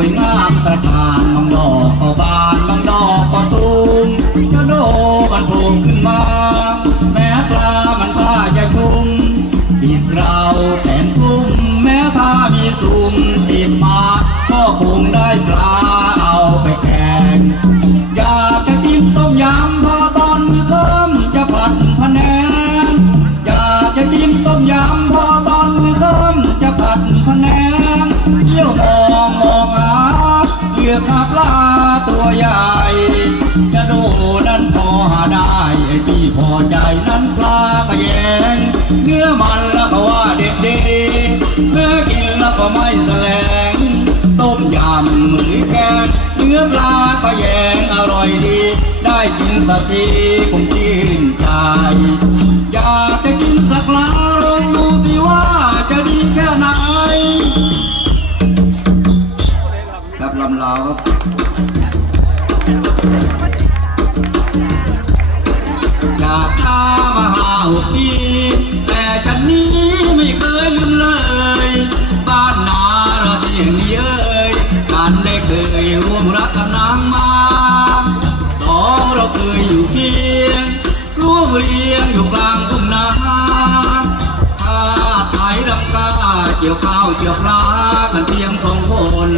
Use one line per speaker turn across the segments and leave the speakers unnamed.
วยงามตระการบางดอกก็บานบางดอกก็ตูมชะโดมันโผล่ขึ้นมา แม้ปลามันพาจะชุ่มปีกเราแขนทุ่มแม้ถ้ามีตุ่มติดมาก็คงได้ปลา นั้นพอได้ไอ้ที่พอใจนั้นปลากระแยงเนื้อมันแล้วก็ว่าเด็ดดีเนื้อกินแล้วก็ไม่แสลงต้มยำหรือแกงเนื้อปลาก็แยงอร่อยดี ได้กินสักทีคงชื่นใจอยากจะกินสักคราลองดูสิว่าจะดีแค่ไหนครับลำลาวครับ อยากตามาหาหกปีแต่ฉันนี้ไม่เคยลืมเลย บ้านนาเราเสียงเย้ยกันได้เคยร่วมรักกับนางมาสองเราเคยอยู่เคียงร่วมเรียงอยู่กลางทุ่งนาข้าไทยดำกาเกี่ยวข้าวเกี่ยวปลากันเพียงสองคน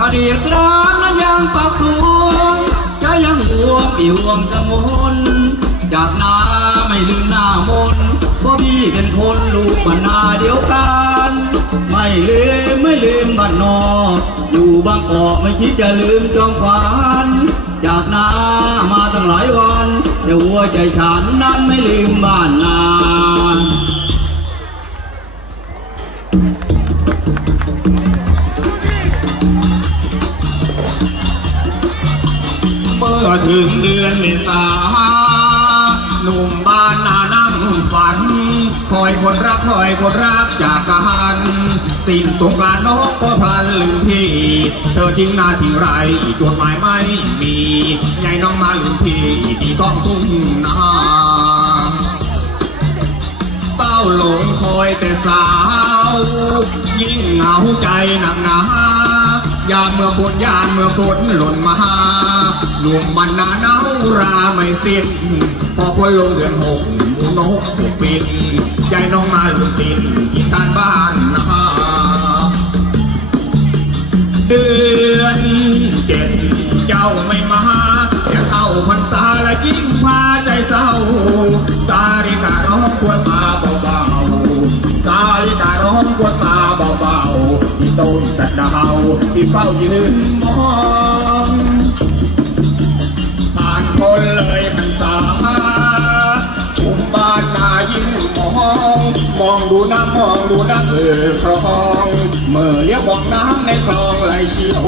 อดีตร้านนั้นยังปักสวน ยังห่วงอีห่วงกังวลจากนาไม่ลืมหน้ามนเพราะพี่เป็นคนลูกบ้านนาเดียวกัน ไม่ลืมไม่ลืมบ้านนอกอยู่บางกอกไม่คิดจะลืมจองฝันจากนามาตั้งหลายวันแต่หัวใจฉันนั้นไม่ลืมบ้านนา ถึงเดือนเมษาหนุ่มบ้านนานั่งฝัน คอยคนรักคอยคนรักจากกันสิ้นสงกรานต์น้องก็พลันลืมพี่ เธอทิ้งหน้าทิ้งไรจดหมายไม่มีไงน้องมาลืมพี่ที่ต้องทุ่งนาเต้าหลงคอยแต่สาว ยิ่งเหงาใจหนักหนา ยามเมื่อฝนยามเมื่อฝนหล่นมาหนุ่มมันนาหนาวราไม่สิ้นพอคนลงเดือนหกหมูนกถูกปิดใจน้องมาลุงจินที่ตานบ้านนาเดือนเจ็ดเจ้าไม่มาจะเข้าพรรษาและยิ่งพาใจเศร้าสาริการ้องควรมาเบาๆสาริการ้องควรมา ที่ต้นแต่ดาวที่เฝ้ายืนมองผ่านคนเลยพรรษาอุมบ้านนายิ่งมอง มองดูน้ำมองดูน้ำเออคลองเมื่อเลี้ยวมองน้ำในคลองไหลเชี่ยว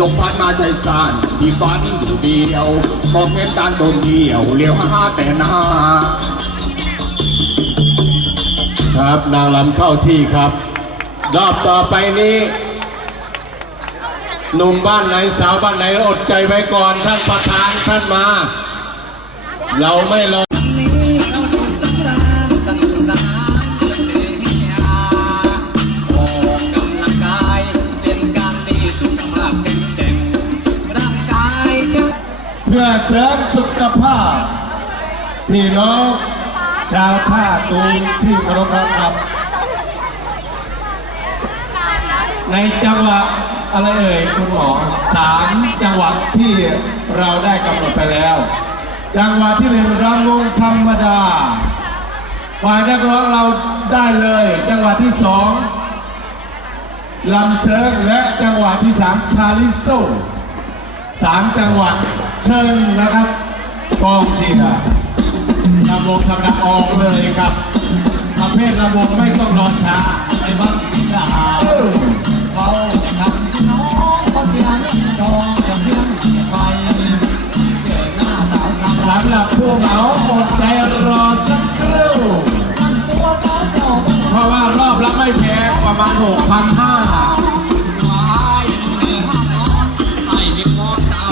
ลมพัดมาใจสั่นที่ฝันอยู่เดียวมองเห็นตาตนเดียวเลี้ยวหาแต่หน้า
ครับนางลำเข้าที่ครับ รอบต่อไปนี้หนุ่มบ้านไหนสาวบ้านไหนอดใจไว้ก่อนท่านประธานท่านมา เราไม่รอเพื่อเสริมสุขภาพ พี่น้องชาวท่าตูมที่เคารพรักครับ ในจังหวะอะไรเอ่ยคุณหมอสามจังหวะที่เราได้กำหนดไปแล้ว จังหวะที่หนึ่งรำวงธรรมดาฝ่ายนักร้องเราได้เลย จังหวะที่สองลำเชิงและจังหวะที่สามคาริโซสามจังหวัดเชิญนะครับกองเชียร์ลำวงธรรมดาออกเลยครับประเภทลำวงไม่ต้องรอช้าไอ้บ้าง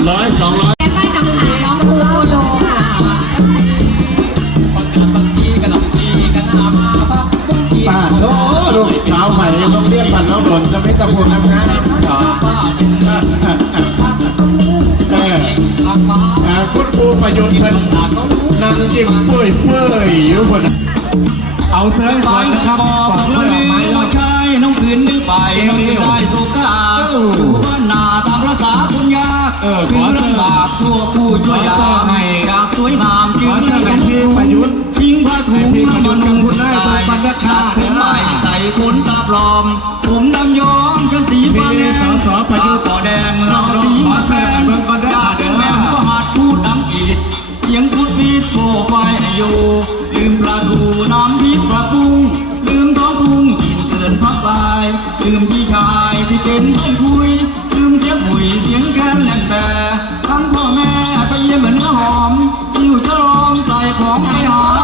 ร้อยสองร้อย
แม่ป้ายคำหาน้องภูโคโลค่ะ
ป้าโอ้ลูกสาวใหม่โรงเรียนบ้านน้องหล่นจะไม่ตะพูนน้ำงาเออ
อาฟ้า
อ่าคุณครูประยุทธ์เป็นนั่งจิ้มเปื่อยเปื่อยอยู่บนเอาเสื้อก่อนนะครับ
บอก
เพื่อน
นี่
ไม้
ไปน้องจะได้สุขาอยู่บ้านนาตามภาษาคนยาคือ
เสื้อ
ลำบากทั่วผู้ช่วยยา
ขอเสื้อให้
อยากสวยงาม
ขอเสื้อให้พี่ประยุทธ์
ทิ้งผ้าถุง
ให้พี่ประยุคุณได้ทรงบรรณชาติ
ผมใหม่ใส่ขนตาปลอม ผมดำย้อมฉันสีฟ้าแด
พี่
ง
สสประยุทธ์
ตาปอแดงเราสีมาแสง
ขอเสพให้เบ่งก่อนเด้อ
จาเป็นแม่ก็หัดพูดอังกฤษเสียงพูดฟีดโผล่ไว้อยู่ลืมปลาทูน้ำพริกปลากุ้ง ลืมพี่ชายที่เป็นไม่คุย ลืมเสียงหุยเสียงแค้นแหลมแต่ทั้งพ่อแม่ไปเยี่ยมเหมือนเนื้อหอมอยู่จะลองใส่ของไปหอม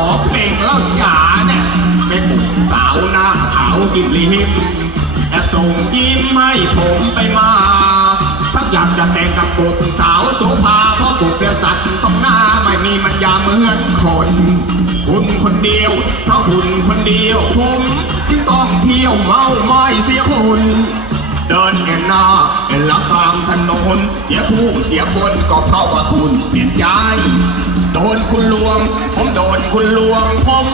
อเพลงเล่าจ๋าเนี่ยเป็นสาวหน้าขาวกินลิมแอบส่งยิ้มให้ผมไปมาทักอยากจะแต่งกับปุกสาวโสภาเพราะปุกเปรียวสัตว์ต้องหน้าไม่มีมันยาเหมือนคนคุณคนเดียว เพราะคุณคนเดียวผมที่ต้องเที่ยวเมาไม่เสียคน เดินเอ็นหน้าเอ็นหลังกลางถนนเสียผู้เสียคนก็เพราะว่าคุณเปลี่ยนใจ โดนคุณลวง ผมโดนคุณลวง ผม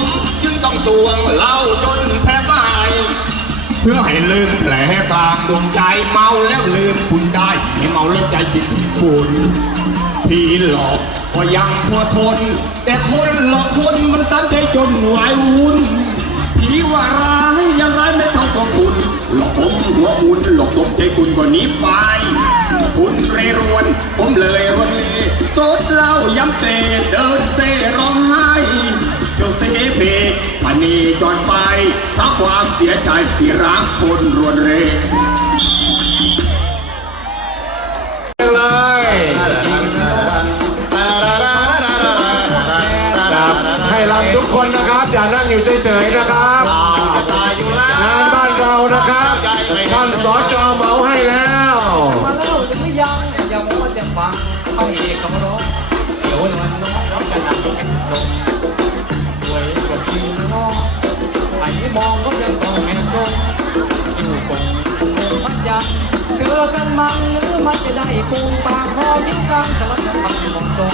จึงต้องตวงเล่าจนแพ้ไปเพื่อให้ลืมแผลกลางดวงใจเมาแล้วลืมคุณได้ให้เมาแล้วใจจิตคุณพี่หลอกก็ยังพอทน แต่คนหลอกคนมันตั้งใจจนวายวุ่นพี่ว่าร้ายยังร้ายไม่ ก็คุณหลอกผมหัวอุนหลอกตกใจคุณกว่านี้ไป คุณเรรวน ผมเลยวันนี้โซดเหล้าย้ำเตะเดินเตะร้องไห้เจ้าเตะเพพันนีจอดไปเพราะความเสียใจที่รักคนรวนเร
อย่านั่งอยู่เฉยๆนะครับงานบ้านเรานะครับท่านสจเหมาให้แล้ว
มาเล่าจะไม่ยังอย่ามัวจะฟังพระเอกกับร้องเดี๋ยววันน้องรับจะหนักแข็งลงสวยกว่าจริงน้องไอ้มองก็ยังต้องแอบลงอยู่คงคงพัดยันเจอกันมั้งหรือมันจะได้ปูปากคอยิ้มกลางสารจะทำของตรง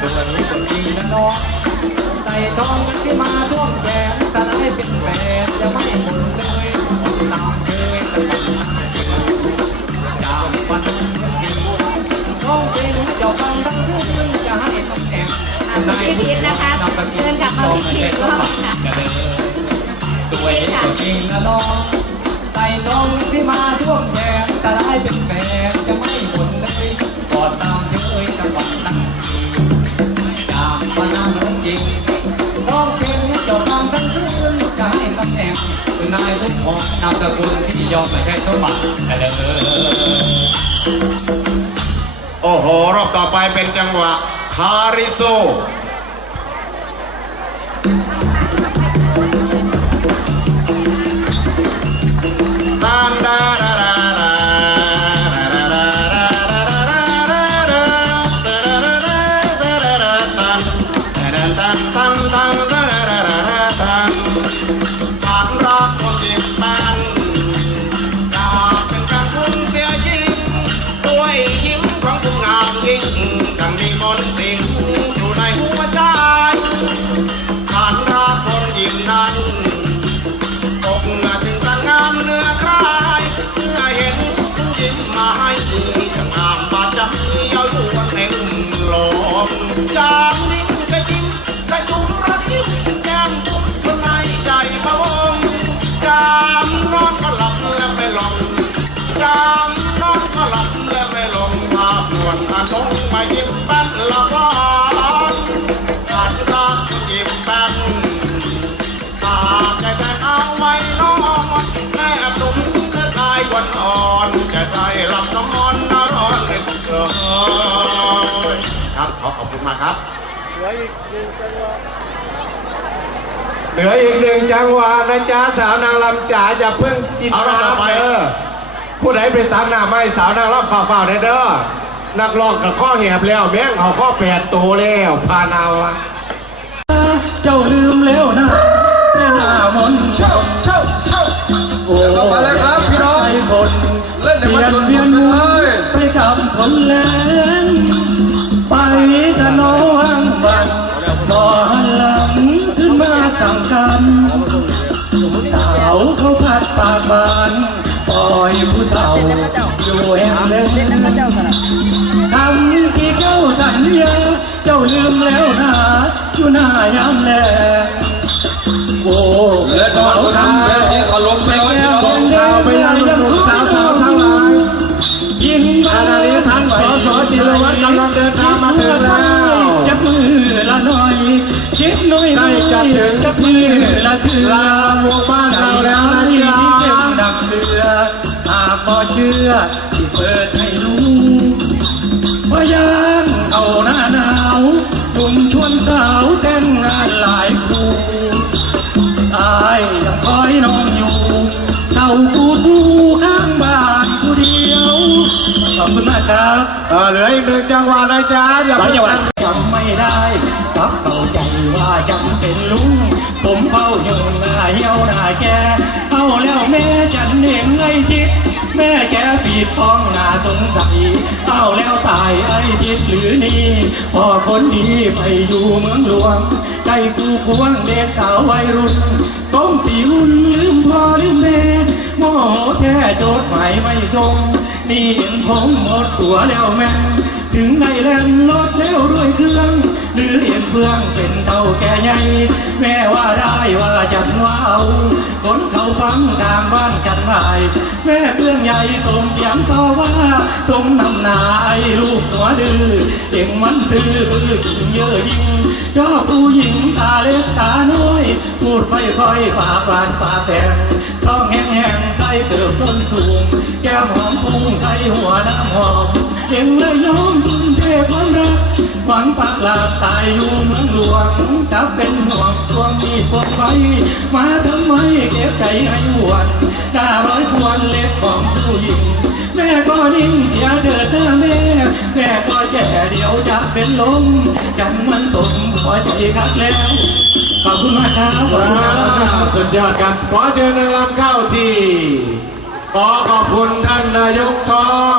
ด้สวยกว่าจริงนะน้องใส่ทองกันที่มาร่วมแขนแต่ได้เป็นแฟนจะไม่หมดเลยตามเคยแต่ปัญหาจากวันนี้น้องเป็นเจ้าฟังทั้งคืนจะให้ต้งแข่ง
พี่พีทนะคะเชิญกลับมาที่พีทรอบค่ะ
ตัวเองก็จริงนะน้องใส่ทองกันที่มาร่วมแขน บุญที่ยอมไม่ใช่สมบัติแต่เด้อ
โอ้โห รอบต่อไปเป็นจังหวะ คาริโซ สักแห่งหลอกจางนิ้งกระจิ้มกระจุมระจิ้มแก้มจุ้มจนในใจพะวงจางนอนก็หลับแล้วไปหลงจางนอนก็หลับแล้วไปหลงภาพนวลอานงมายิ้มแป้นหลอกหลอน ขอขอบคุณมากครับ
เหลืออีกหนึ่งจังหวะนะจ๊ะสาวนางลำจ๋าอย่าเพิ่งกิน
เอาลำต่อไป
น้ำเด้อผู้ใดไปตักหน้าไม่สาวนางลำฝ่าๆได้เด้อนักร้องกับข้อแหบแล้วแม่งเอาข้อแปดตัวแล้วพานาวอะ
เจ้าลืมแล้วนะแม่หน้ามนต์ชม
เช่าเช่า
โอ้
เข้ามาเลยครับพี่น้อง
ใจคน
เล่นให้
เวี
มัน
ยนเวียน
สนุ
มุ
กๆเลย
นไปกับคนแล บ้านปล่อยผู้เฒ่าอยู่แห่งเดินทำที่เจ้าสัญญาเจ้าลืมแล้วนะอยู่หน้ายามแลโอ้
เล่นให้มันสนุกเวทีถล่มไปเลยพี่น้อง
ข่าวไปยังลูกสาวสาวทั้งหลาย
ยิง
ขณะนี้ท่านสอสอจิรวัตรกำลังเดินทางมาถึงแล้ว
จับมือละหน่อยชิดหน่อย
ใกล้จะถึง
จับมือละเถื่อ
ลาวงบ้าน
หากพอเชื่อที่เปิดให้รู้พยางเอาหน้าหนาวกลุ่มชวนสาวแต่งงานหลายคู่อายยังคอยน้องอยู่เต่ากูสู้ข้างบ้านกูเดียวขอบคุณมากครับ
เออเหลืออีกหนึ่งจังหวะนะจ๊ะอย่าเพิ่ง
จำไม่ได้กับเข้าใจว่าจำเป็นลุงผมเฝ้าอยู่หน้าเหี่ยวหน้าแกเอาแล้วแม่จันเองไงทิศ แม่แกปีดป้องน่าสงสัยเอาแล้วตายไอ้ทิศหรือนี่พ่อคนดีไปอยู่เมืองหลวงใจกูควงเด็กสาววัยรุ่นต้มสีหุ่นลืมพ่อลืมแม่โมโหแค่โจทย์หมายไม่ทรงนี่เห็นผมหมดตัวแล้วแม่ ถึงในแล่นรถแล้วด้วยเครื่อง หรือเรียนเพื่องเป็นเต่าแก่ใหญ่แม่ว่าได้ว่าจันว่าเอาคนเขาฟังทางบ้านจันหายแม่เครื่องใหญ่ตรงเสียงต่อว่าตรงนำนาไอ้ลูกหัวดื้อเด็กมันตื้อบื้อกินเยอะยิ่งชอบผู้หญิงตาเล็กตาน้อย พูดไม่ค่อยปากหวานปากแดง ต้องแห้งหงๆใกล้เติบต้นสูง แก้มหอมพุงไทยหัวน้ำหอมเก่งเลยยอมทุ่มเทความรักหวังปากหลาตายอยู่เมืองหลวงจะเป็นห่วงช่วงมีพวกไฟมาทำไมเก็บใจให้หวนดาร้อยควรเล็บของผู้หญิง แม่ก็นิ่งเสียเดินหน้าแม่แม่ก็แก่เดี๋ยวจะเป็นลมจังมันสมพอใจคักแล้ว ขอบคุณมากครับขอบคุณมากครับ
สุดยอดครับขอเชิญนางรำเข้าที่ขอขอบคุณท่านนายกทอง